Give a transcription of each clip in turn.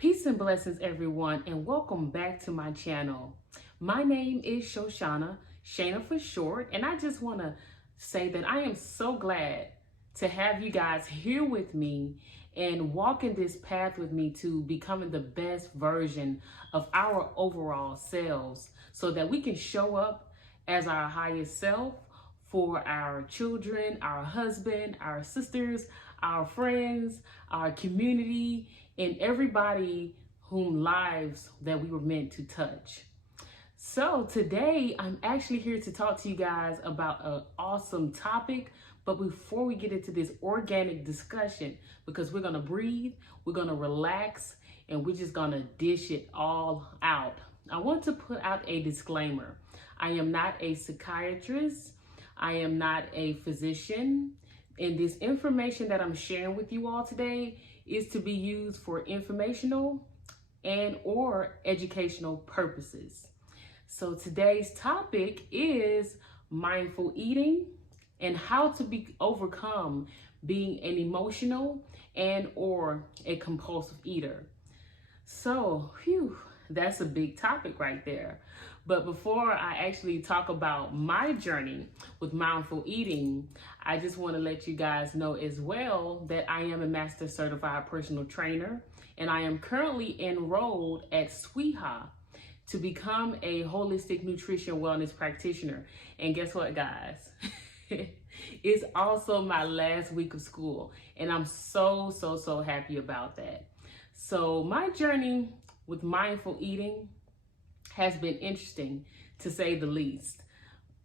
Peace and blessings, everyone, and welcome back to my channel. My name is Shoshana, Shana for short, and I just want to say that I am so glad to have you guys here with me and walking this path with me to becoming the best version of our overall selves so that we can show up as our highest self for our children, our husband, our sisters, our friends, our community, and everybody whom lives that we were meant to touch. So today I'm actually here to talk to you guys about an awesome topic. But before we get into this organic discussion, because we're going to breathe, we're going to relax, and we're just going to dish it all out, I want to put out a disclaimer. I am not a psychiatrist. I am not a physician. And this information that I'm sharing with you all today is to be used for informational and or educational purposes. So today's topic is mindful eating and how to overcome being an emotional and or a compulsive eater. So, that's a big topic right there. But before I actually talk about my journey with mindful eating, I just want to let you guys know as well that I am a master certified personal trainer, and I am currently enrolled at SWIHA to become a holistic nutrition wellness practitioner. And guess what, guys? It's also my last week of school, and I'm so happy about that. So my journey with mindful eating has been interesting, to say the least.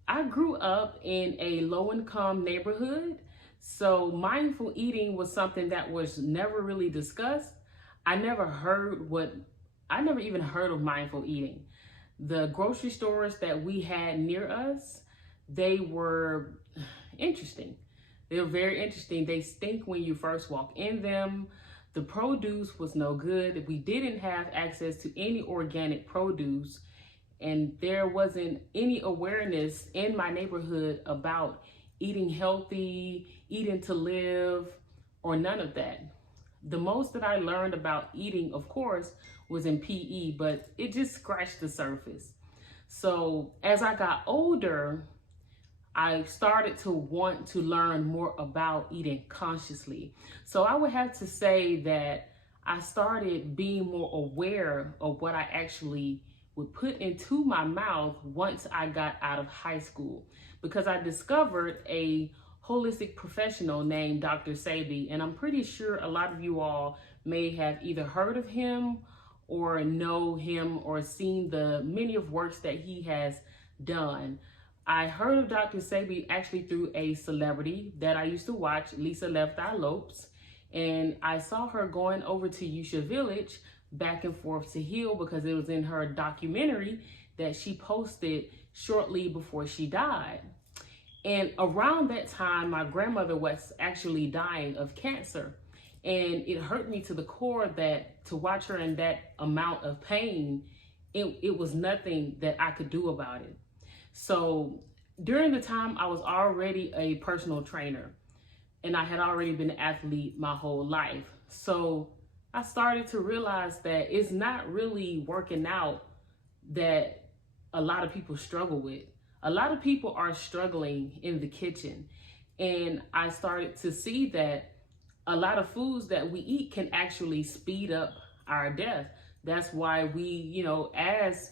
I grew up in a low-income neighborhood, so mindful eating was something that was never really discussed. I never even heard of mindful eating. The grocery stores that we had near us, they were interesting. They were very interesting. They stink when you first walk in them. The produce was no good. We didn't have access to any organic produce, and there wasn't any awareness in my neighborhood about eating healthy, eating to live, or none of that. The most that I learned about eating, of course, was in PE, but it just scratched the surface. So as I got older, I started to want to learn more about eating consciously. So I would have to say that I started being more aware of what I actually would put into my mouth once I got out of high school, because I discovered a holistic professional named Dr. Sebi, and I'm pretty sure a lot of you all may have either heard of him or know him or seen the many of works that he has done. I heard of Dr. Sebi actually through a celebrity that I used to watch, Lisa Left Eye Lopes, and I saw her going over to Yusha Village back and forth to heal because it was in her documentary that she posted shortly before she died. And around that time, my grandmother was actually dying of cancer, and it hurt me to the core that to watch her in that amount of pain, it was nothing that I could do about it. So during the time, I was already a personal trainer, and I had already been an athlete my whole life. So I started to realize that it's not really working out that a lot of people struggle with. A lot of people are struggling in the kitchen. And I started to see that a lot of foods that we eat can actually speed up our death. That's why we, as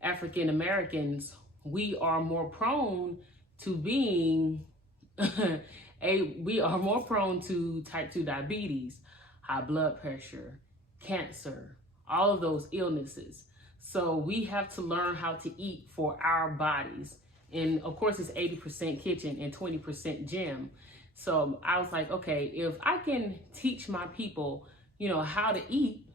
African Americans, we are more prone to being we are more prone to type 2 diabetes, high blood pressure, cancer, all of those illnesses. So we have to learn how to eat for our bodies. And of course, it's 80% kitchen and 20% gym. So I was like, okay, if I can teach my people, how to eat,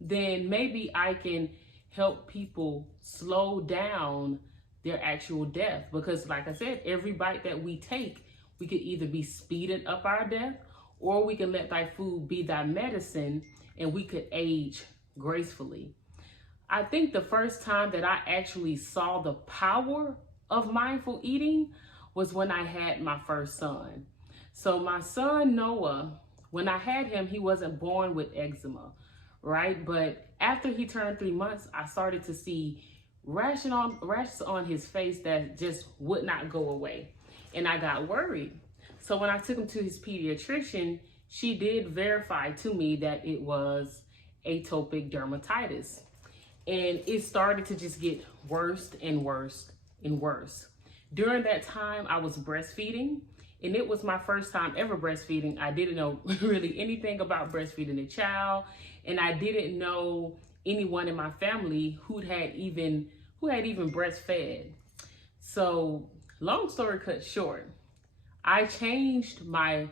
then maybe I can help people slow down their actual death. Because like I said, every bite that we take, we could either be speeding up our death, or we can let thy food be thy medicine, and we could age gracefully. I think the first time that I actually saw the power of mindful eating was when I had my first son. So my son Noah, when I had him, he wasn't born with eczema, right? But after he turned 3 months, I started to see rashes on his face that just would not go away. And I got worried. So when I took him to his pediatrician, she did verify to me that it was atopic dermatitis. And it started to just get worse and worse and worse. During that time, I was breastfeeding, and it was my first time ever breastfeeding. I didn't know really anything about breastfeeding a child, and I didn't know anyone in my family who had even breastfed. So, long story cut short, I changed my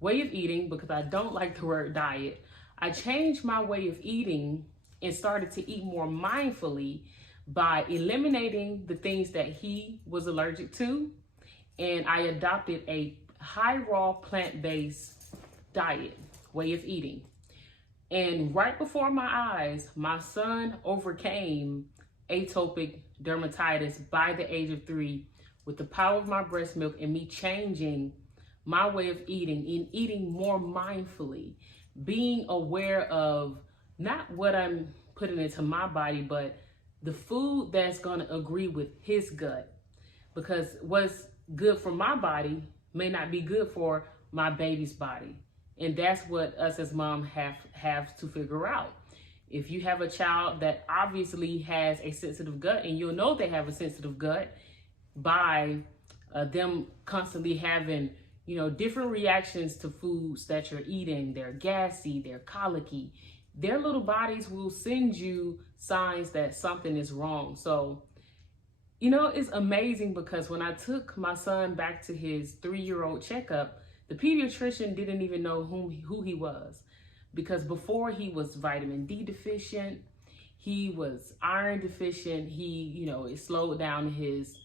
way of eating because I don't like the word diet. I changed my way of eating and started to eat more mindfully by eliminating the things that he was allergic to. And I adopted a high raw plant-based diet way of eating. And right before my eyes, my son overcame atopic dermatitis by the age of 3 with the power of my breast milk and me changing my way of eating and eating more mindfully, being aware of not what I'm putting into my body, but the food that's going to agree with his gut. Because what's good for my body may not be good for my baby's body. And that's what us as mom have to figure out. If you have a child that obviously has a sensitive gut, and you'll know they have a sensitive gut by them constantly having, different reactions to foods that you're eating. They're gassy, they're colicky. Their little bodies will send you signs that something is wrong. So, it's amazing because when I took my son back to his 3-year-old checkup, the pediatrician didn't even know who he was, because before he was vitamin D deficient, he was iron deficient. He, it slowed down his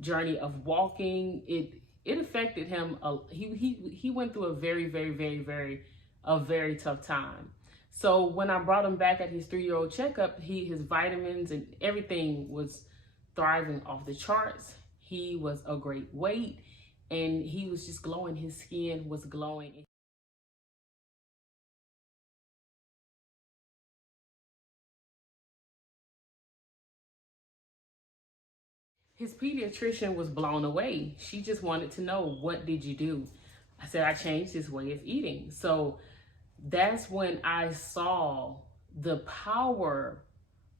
journey of walking. It affected him. He went through a very, very, very, very tough time. So when I brought him back at his 3-year-old checkup, his vitamins and everything was thriving off the charts. He was a great weight, and he was just glowing. His skin was glowing. His pediatrician was blown away. She just wanted to know, what did you do? I said, I changed his way of eating. So that's when I saw the power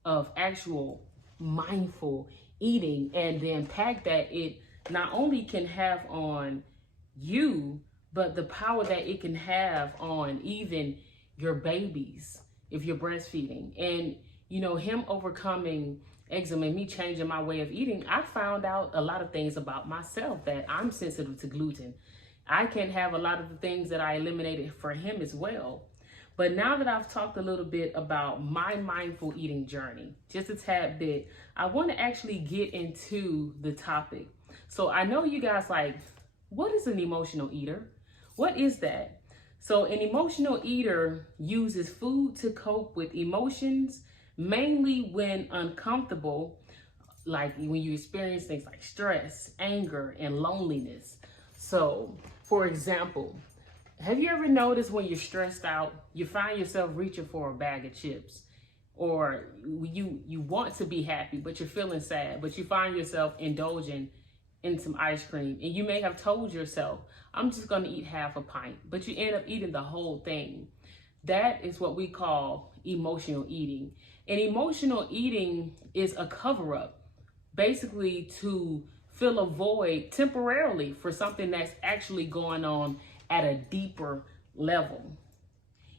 of actual mindful eating and the impact that it not only can have on you, but the power that it can have on even your babies if you're breastfeeding. And, him overcoming eczema and me changing my way of eating, I found out a lot of things about myself, that I'm sensitive to gluten. I can't have a lot of the things that I eliminated for him as well. But now that I've talked a little bit about my mindful eating journey, just a tad bit, I want to actually get into the topic. So I know you guys like, what is an emotional eater? What is that? So an emotional eater uses food to cope with emotions, mainly when uncomfortable, like when you experience things like stress, anger, and loneliness. So, for example, have you ever noticed when you're stressed out, you find yourself reaching for a bag of chips? Or you want to be happy, but you're feeling sad, but you find yourself indulging in some ice cream. And you may have told yourself, I'm just going to eat half a pint, but you end up eating the whole thing. That is what we call emotional eating. And emotional eating is a cover-up, basically to fill a void temporarily for something that's actually going on at a deeper level.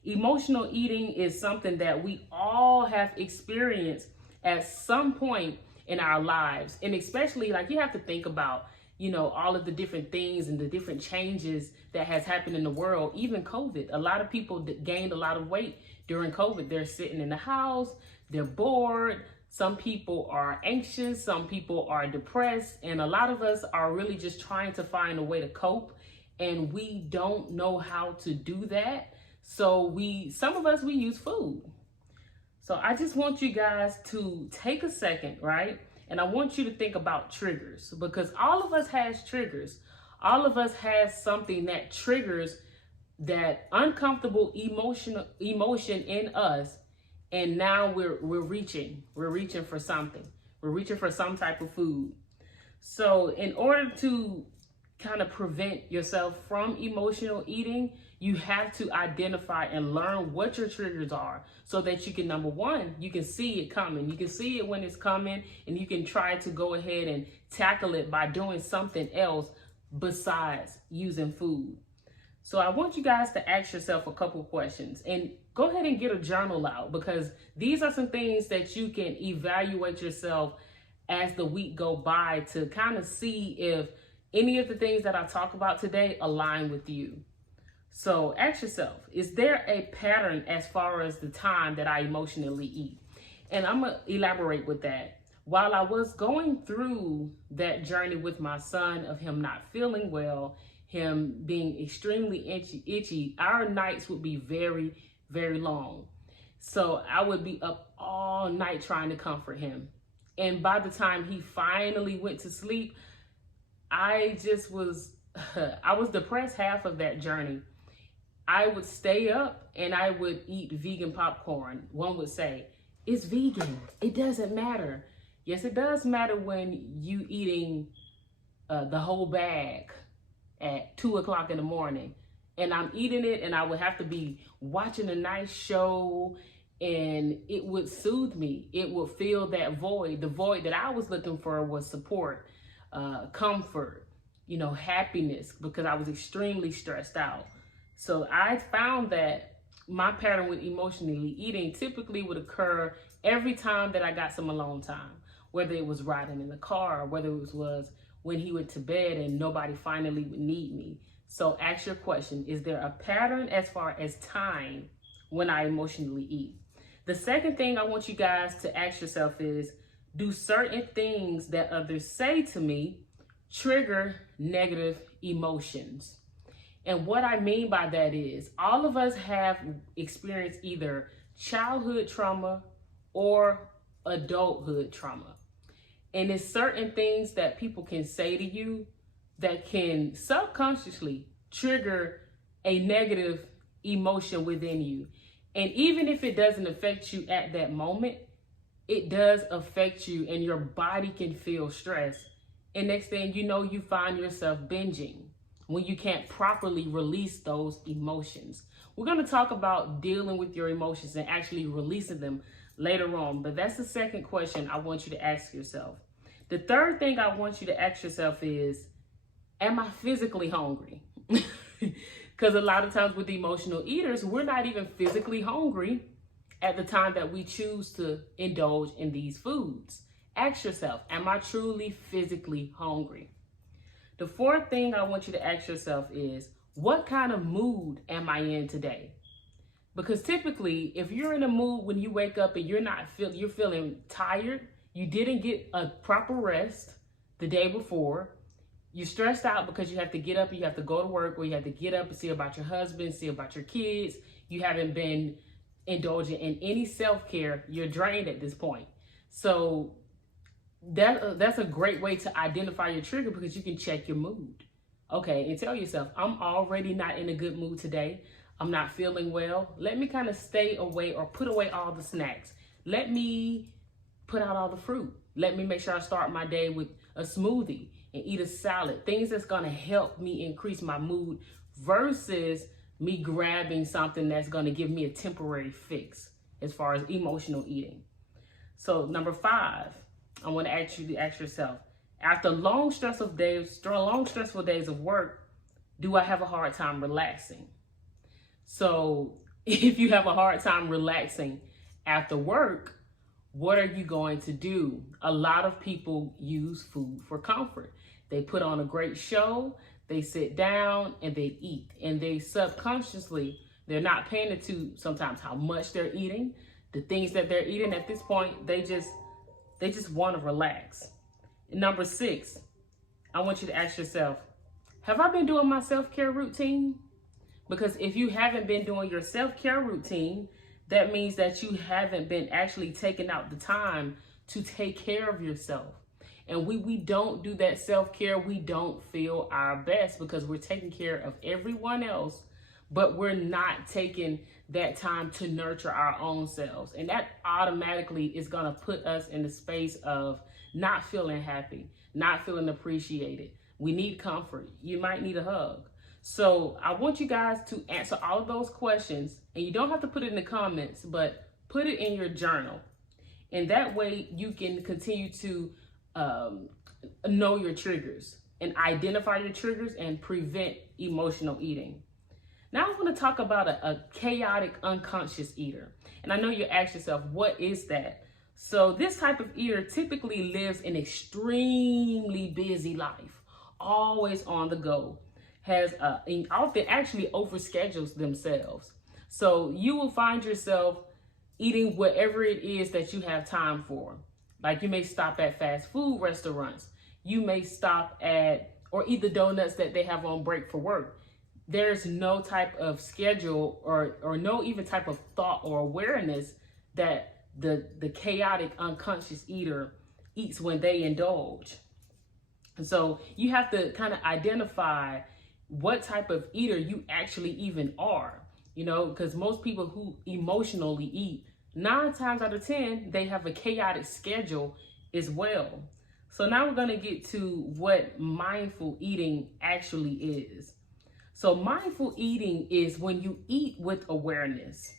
Emotional eating is something that we all have experienced at some point in our lives. And especially, like, you have to think about, all of the different things and the different changes that has happened in the world. Even COVID, a lot of people gained a lot of weight during COVID. They're sitting in the house, they're bored. Some people are anxious, some people are depressed, and a lot of us are really just trying to find a way to cope, and we don't know how to do that. So some of us use food. So I just want you guys to take a second, right? And I want you to think about triggers, because all of us has triggers. All of us has something that triggers that uncomfortable emotion in us, and now we're reaching for something. We're reaching for some type of food. So in order to kind of prevent yourself from emotional eating, you have to identify and learn what your triggers are so that you can, number one, you can see it coming. You can see it when it's coming, and you can try to go ahead and tackle it by doing something else besides using food. So I want you guys to ask yourself a couple questions, and go ahead and get a journal out, because these are some things that you can evaluate yourself as the week go by to kind of see if any of the things that I talk about today align with you. So ask yourself, is there a pattern as far as the time that I emotionally eat? And I'm gonna elaborate with that. While I was going through that journey with my son of him not feeling well, him being extremely itchy, our nights would be very, very long. So I would be up all night trying to comfort him. And by the time he finally went to sleep, I was depressed half of that journey. I would stay up and I would eat vegan popcorn. One would say, it's vegan, it doesn't matter. Yes, it does matter when you eating the whole bag at 2 o'clock in the morning, and I'm eating it, and I would have to be watching a nice show, and it would soothe me. It would fill that void. The void that I was looking for was support, comfort, happiness, because I was extremely stressed out. So I found that my pattern with emotionally eating typically would occur every time that I got some alone time, whether it was riding in the car, or whether it was when he went to bed and nobody finally would need me. So ask your question, is there a pattern as far as time when I emotionally eat? The second thing I want you guys to ask yourself is, do certain things that others say to me trigger negative emotions? And what I mean by that is, all of us have experienced either childhood trauma or adulthood trauma. And it's certain things that people can say to you that can subconsciously trigger a negative emotion within you. And even if it doesn't affect you at that moment, it does affect you, and your body can feel stress. And next thing you know, you find yourself binging when you can't properly release those emotions. We're going to talk about dealing with your emotions and actually releasing them later on, but that's the second question I want you to ask yourself. The third thing I want you to ask yourself is, am I physically hungry? Because a lot of times with emotional eaters, we're not even physically hungry at the time that we choose to indulge in these foods. Ask yourself, am I truly physically hungry? The fourth thing I want you to ask yourself is, what kind of mood am I in today? Because typically, if you're in a mood when you wake up and you're feeling tired, you didn't get a proper rest the day before, you're stressed out because you have to get up and you have to go to work, or you have to get up and see about your husband, see about your kids, you haven't been indulging in any self-care, you're drained at this point. So that's a great way to identify your trigger, because you can check your mood. Okay, and tell yourself, I'm already not in a good mood today. I'm not feeling well. Let me kind of stay away or put away all the snacks. Let me put out all the fruit. Let me make sure I start my day with a smoothie and eat a salad. Things that's gonna help me increase my mood versus me grabbing something that's gonna give me a temporary fix as far as emotional eating. So number 5, I want to ask you to ask yourself, after long stressful days of work, do I have a hard time relaxing? So if you have a hard time relaxing after work, what are you going to do? A lot of people use food for comfort. They put on a great show, they sit down and they eat, and they subconsciously, they're not paying attention to sometimes how much they're eating, the things that they're eating. At this point, they just want to relax. And number 6, I want you to ask yourself, have I been doing my self-care routine? Because if you haven't been doing your self-care routine, that means that you haven't been actually taking out the time to take care of yourself. And we don't do that self-care, we don't feel our best because we're taking care of everyone else, but we're not taking that time to nurture our own selves. And that automatically is going to put us in the space of not feeling happy, not feeling appreciated. We need comfort. You might need a hug. So I want you guys to answer all of those questions, and you don't have to put it in the comments, but put it in your journal. And that way you can continue to know your triggers and identify your triggers and prevent emotional eating. Now I want to talk about a chaotic unconscious eater. And I know you ask yourself, what is that? So this type of eater typically lives an extremely busy life, always on the go, and often actually overschedules themselves. So you will find yourself eating whatever it is that you have time for. Like you may stop at fast food restaurants. You may stop at or eat the donuts that they have on break for work. There's no type of schedule or no even type of thought or awareness that the chaotic unconscious eater eats when they indulge. And so you have to kind of identify what type of eater you actually even are, because most people who emotionally eat, 9 times out of 10, they have a chaotic schedule as well. So now we're going to get to what mindful eating actually is. So mindful eating is when you eat with awareness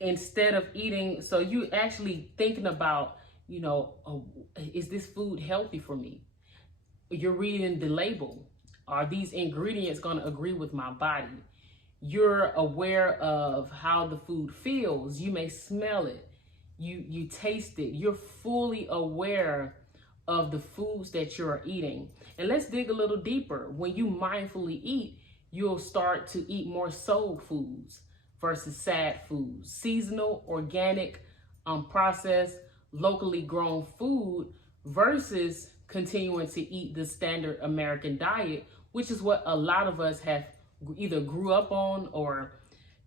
instead of eating. So you actually thinking about, is this food healthy for me? You're reading the label. Are these ingredients going to agree with my body? You're aware of how the food feels. You may smell it. You taste it. You're fully aware of the foods that you're eating. And let's dig a little deeper. When you mindfully eat, you'll start to eat more soul foods versus sad foods, seasonal, organic, processed, locally grown food versus continuing to eat the standard American diet, which is what a lot of us have either grew up on or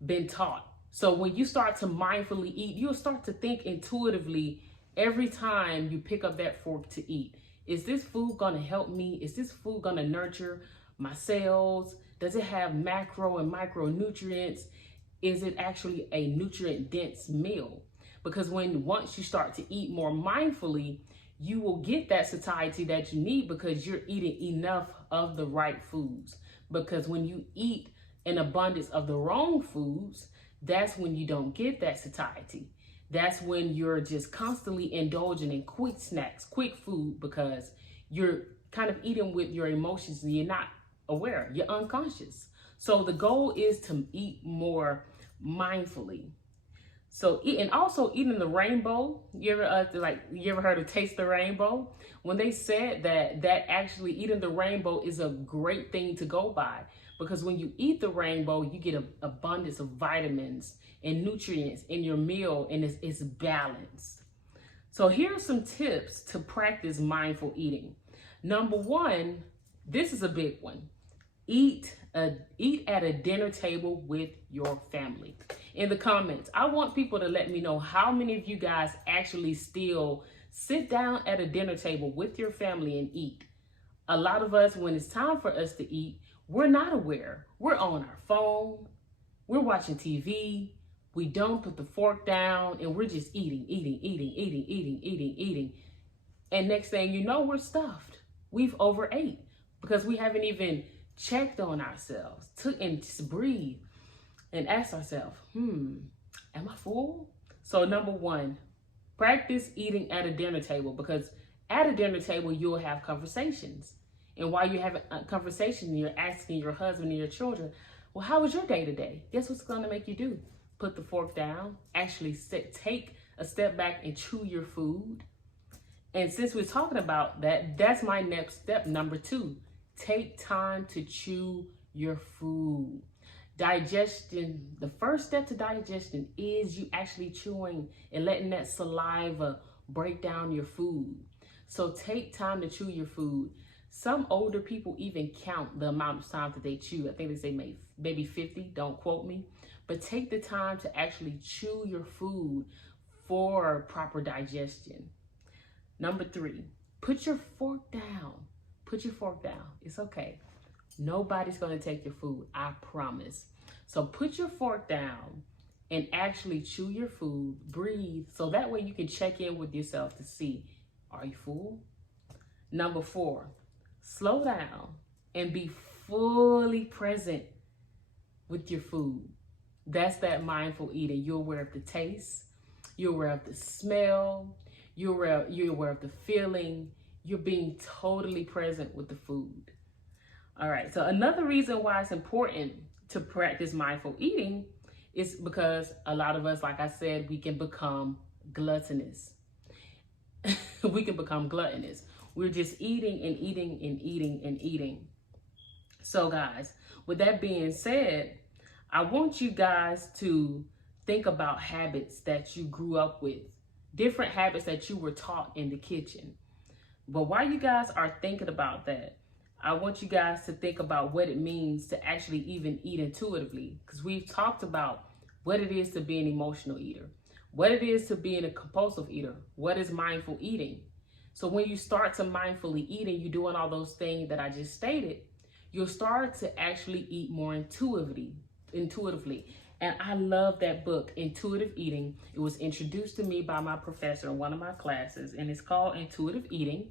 been taught. So when you start to mindfully eat, you'll start to think intuitively every time you pick up that fork to eat. Is this food going to help me? Is this food going to nurture my cells? Does it have macro and micronutrients? Is it actually a nutrient dense meal? Because once you start to eat more mindfully, you will get that satiety that you need because you're eating enough of the right foods. Because when you eat an abundance of the wrong foods, that's when you don't get that satiety. That's when you're just constantly indulging in quick snacks, quick food, because you're kind of eating with your emotions and you're not aware, you're unconscious. So the goal is to eat more mindfully. So, and also eating the rainbow. You ever heard of taste the rainbow? When they said that actually eating the rainbow is a great thing to go by, because when you eat the rainbow, you get an abundance of vitamins and nutrients in your meal, and it's balanced. So here are some tips to practice mindful eating. Number one, this is a big one. Eat at a dinner table with your family. In the comments, I want people to let me know how many of you guys actually still sit down at a dinner table with your family and eat. A lot of us, when it's time for us to eat, we're not aware. We're on our phone, we're watching TV, we don't put the fork down, and we're just eating. And next thing you know, we're stuffed. We've overate because we haven't even checked on ourselves, took and just breathe and ask ourselves, am I full? So number one, practice eating at a dinner table, because at a dinner table, you'll have conversations. And while you're having a conversation, you're asking your husband and your children, well, how was your day today? Guess what's going to make you do? Put the fork down, actually take a step back and chew your food. And since we're talking about that, that's my next step, number 2. Take time to chew your food. Digestion, the first step to digestion is you actually chewing and letting that saliva break down your food. So take time to chew your food. Some older people even count the amount of time that they chew. I think they say maybe 50, don't quote me. But take the time to actually chew your food for proper digestion. Number 3, put your fork down. Put your fork down. It's okay. Nobody's going to take your food, I promise. So put your fork down and actually chew your food, breathe, so that way you can check in with yourself to see, are you full? Number 4, slow down and be fully present with your food. That's that mindful eating. You're aware of the taste, you're aware of the smell, you're aware of the feeling. You're being totally present with the food. All right, so another reason why it's important to practice mindful eating is because a lot of us, like I said, we can become gluttonous. We can become gluttonous. We're just eating and eating and eating and eating. So guys, with that being said, I want you guys to think about habits that you grew up with, different habits that you were taught in the kitchen. But while you guys are thinking about that, I want you guys to think about what it means to actually even eat intuitively, because we've talked about what it is to be an emotional eater, what it is to being a compulsive eater, what is mindful eating. So when you start to mindfully eat and you're doing all those things that I just stated, you'll start to actually eat more intuitively. And I love that book, Intuitive Eating. It was introduced to me by my professor in one of my classes, and it's called Intuitive Eating,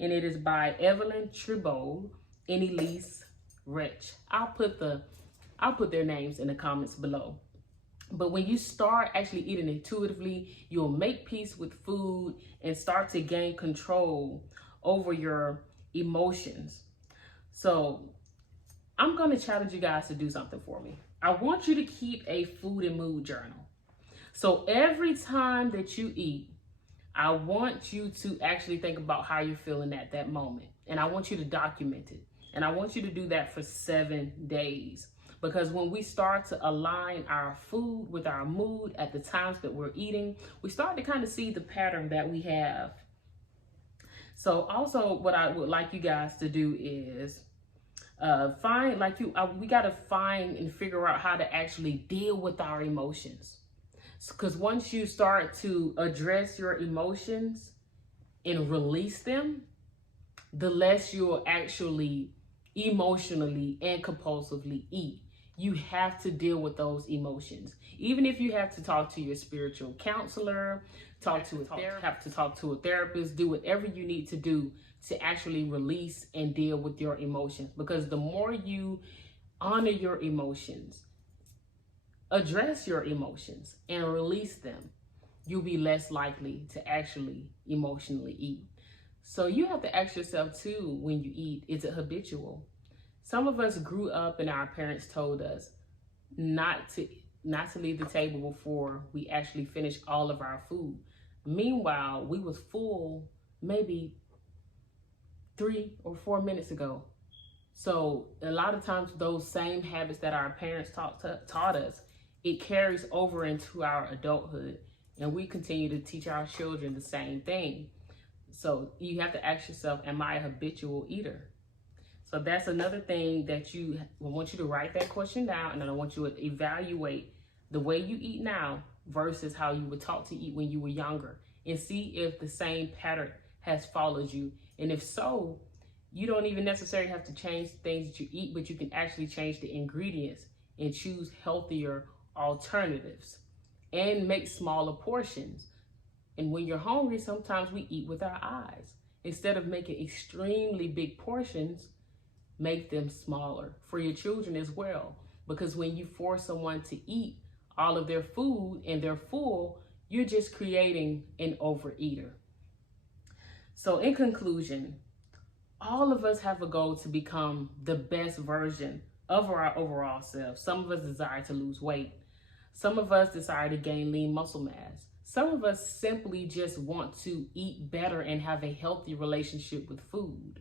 and it is by Evelyn Tribold and Elise Rich. I'll put their names in the comments below. But when you start actually eating intuitively, you'll make peace with food and start to gain control over your emotions. So I'm going to challenge you guys to do something for me. I want you to keep a food and mood journal. So every time that you eat, I want you to actually think about how you're feeling at that moment. And I want you to document it. And I want you to do that for 7 days. Because when we start to align our food with our mood at the times that we're eating, we start to kind of see the pattern that we have. So also what I would like you guys to do is we got to find and figure out how to actually deal with our emotions. Because once you start to address your emotions and release them, the less you'll actually emotionally and compulsively eat. You have to deal with those emotions. Even if you have to talk to your spiritual counselor, have to talk to a therapist, do whatever you need to do to actually release and deal with your emotions. Because the more you honor your emotions, address your emotions, and release them, you'll be less likely to actually emotionally eat. So you have to ask yourself too, when you eat, is it habitual? Some of us grew up and our parents told us not to leave the table before we actually finish all of our food. Meanwhile, we was full maybe 3 or 4 minutes ago. So a lot of times those same habits that our parents taught us, it carries over into our adulthood, and we continue to teach our children the same thing. So you have to ask yourself, am I a habitual eater? So that's another thing that I want you to write that question down, and then I want you to evaluate the way you eat now versus how you were taught to eat when you were younger, and see if the same pattern has followed you. And if so, you don't even necessarily have to change things that you eat, but you can actually change the ingredients and choose healthier alternatives and make smaller portions. And when you're hungry, sometimes we eat with our eyes. Instead of making extremely big portions, make them smaller for your children as well. Because when you force someone to eat all of their food and they're full, you're just creating an overeater. So in conclusion, all of us have a goal to become the best version of our overall selves. Some of us desire to lose weight. Some of us desire to gain lean muscle mass. Some of us simply just want to eat better and have a healthy relationship with food.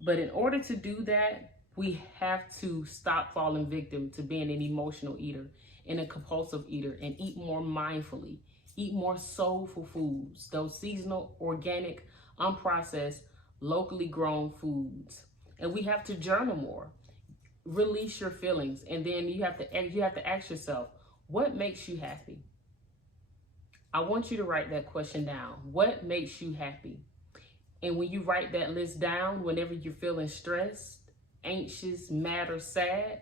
But in order to do that, we have to stop falling victim to being an emotional eater and a compulsive eater, and eat more mindfully, eat more soulful foods, those seasonal, organic, unprocessed, locally grown foods. And we have to journal more, release your feelings, and then you have to ask yourself, what makes you happy? I want you to write that question down. What makes you happy? And when you write that list down, whenever you're feeling stressed, anxious, mad, or sad,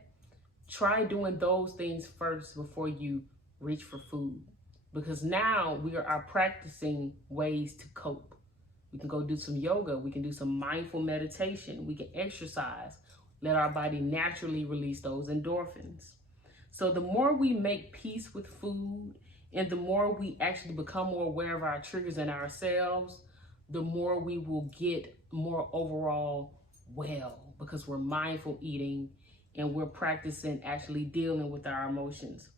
try doing those things first before you reach for food. Because now we are practicing ways to cope. We can go do some yoga. We can do some mindful meditation. We can exercise. Let our body naturally release those endorphins. So the more we make peace with food and the more we actually become more aware of our triggers and ourselves, the more we will get more overall well, because we're mindful eating and we're practicing actually dealing with our emotions.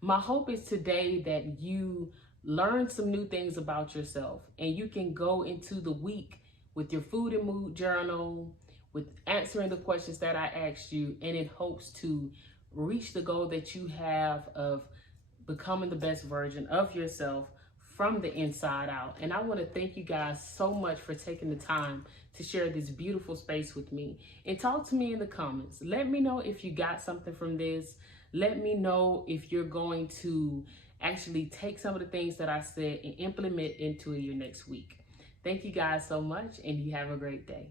My hope is today that you learn some new things about yourself and you can go into the week with your food and mood journal, with answering the questions that I asked you, and in hopes to reach the goal that you have of becoming the best version of yourself from the inside out. And I want to thank you guys so much for taking the time to share this beautiful space with me. And talk to me in the comments. Let me know if you got something from this. Let me know if you're going to actually take some of the things that I said and implement into your next week. Thank you guys so much, and you have a great day.